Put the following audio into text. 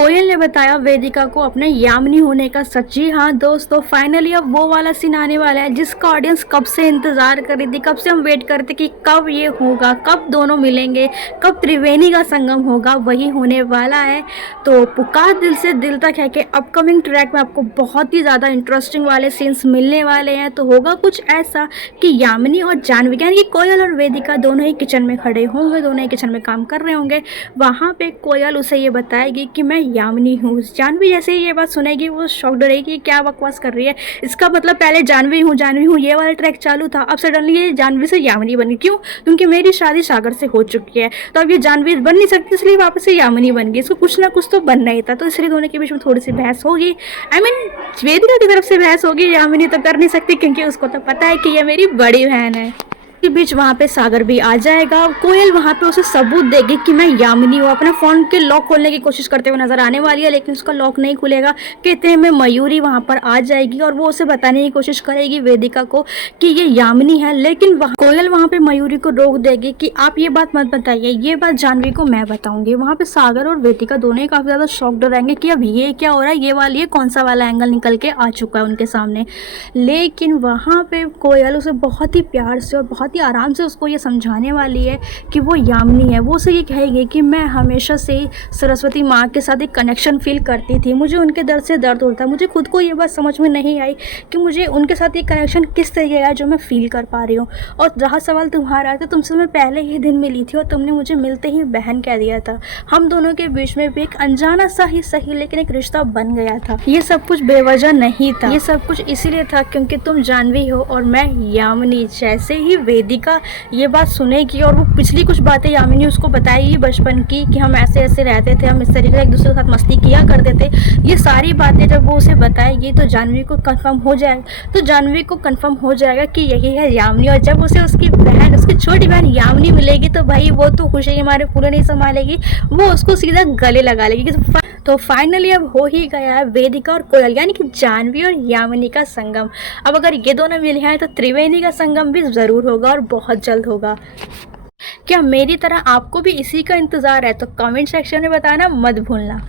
कोयल ने बताया वेदिका को अपने यामिनी होने का सच। जी हाँ दोस्तों, फाइनली अब वो वाला सीन आने वाला है जिसका ऑडियंस कब से इंतजार कर रही थी, कब से हम वेट करते कि कब ये होगा, कब दोनों मिलेंगे, कब त्रिवेणी का संगम होगा। वही होने वाला है। तो पुकार दिल से दिल तक है कि अपकमिंग ट्रैक में आपको बहुत ही ज़्यादा इंटरेस्टिंग वाले सीन्स मिलने वाले हैं। तो होगा कुछ ऐसा कि यामिनी और जानवी यानी कि कोयल और वेदिका दोनों ही किचन में खड़े होंगे, दोनों ही किचन में काम कर रहे होंगे। वहाँ पे कोयल उसे ये बताएगी कि मैं यामिनी हूँ। जानवी जैसे ही ये बात सुनेगी वो शॉक्ड रहेगी, क्या बकवास कर रही है। इसका मतलब पहले जानवी हूँ ये वाला ट्रैक चालू था, अब सडनली ये जानवी से यामिनी बनी। क्यों? क्योंकि मेरी शादी सागर से हो चुकी है, तो अब ये जानवी बन नहीं सकती, इसलिए वापस से यामिनी बन गई। इसको कुछ ना कुछ तो बनना ही था, तो इसलिए दोनों के बीच में थोड़ी सी बहस होगी। वेदिका की तरफ से बहस होगी, यामिनी तो कर नहीं सकती क्योंकि उसको तो पता है कि ये मेरी बड़ी बहन है। के बीच वहाँ पे सागर भी आ जाएगा। कोयल वहाँ पे उसे सबूत देगी कि मैं यामिनी हूँ। अपने फ़ोन के लॉक खोलने की कोशिश करते हुए नजर आने वाली है, लेकिन उसका लॉक नहीं खुलेगा। कहते हैं मयूरी वहाँ पर आ जाएगी और वो उसे बताने की कोशिश करेगी वेदिका को कि ये यामिनी है, लेकिन कोयल वहाँ पे मयूरी को रोक देगी कि आप ये बात मत बताइए, ये बात जानवी को मैं बताऊंगी। वहाँ पे सागर और वेदिका दोनों ही काफ़ी ज़्यादा शॉक्ड रहेंगे कि अब ये क्या हो रहा है, ये कौन सा वाला एंगल निकल के आ चुका है उनके सामने। लेकिन वहाँ पे कोयल उसे बहुत ही प्यार से और बहुत ही आराम से उसको ये समझाने वाली है कि वो यामिनी है। वो उसे ये कहेगी कि मैं हमेशा से सरस्वती माँ के साथ एक कनेक्शन फील करती थी, मुझे उनके दर्द से दर्द होता है। मुझे खुद को ये बात समझ में नहीं आई कि मुझे उनके साथ एक कनेक्शन किस तरीके का जो मैं फील कर पा रही हूँ। और रहा सवाल तुम्हारा, तो तुमसे मैं पहले ही दिन मिली थी और तुमने मुझे मिलते ही बहन कह दिया था। हम दोनों के बीच में भी एक अनजाना सा ही सही लेकिन एक रिश्ता बन गया था। ये सब कुछ बेवजह नहीं था, ये सब कुछ इसीलिए था क्योंकि तुम जानवी हो और मैं यामिनी। जैसे ही वेदिका ये बात सुनेगी और वो पिछली कुछ बातें यामिनी उसको बताएगी बचपन की कि हम ऐसे ऐसे रहते थे, हम इस तरीके से एक दूसरे के साथ मस्ती किया करते थे, ये सारी बातें जब वो उसे बताएगी तो जानवी को कंफर्म हो जाएगा कि यही है यामिनी। और जब उसे उसकी बहन, उसकी छोटी बहन यामिनी मिलेगी तो भाई वो तो खुशी हमारे पूरे नहीं संभालेगी, वो उसको सीधा गले लगा लेगी। तो फाइनली अब हो ही गया है वेदिका और कोयल यानी कि जानवी और यामिनी का संगम। अब अगर ये दोनों मिले हैं तो त्रिवेणी का संगम भी ज़रूर होगा और बहुत जल्द होगा। क्या मेरी तरह आपको भी इसी का इंतज़ार है? तो कमेंट सेक्शन में बताना मत भूलना।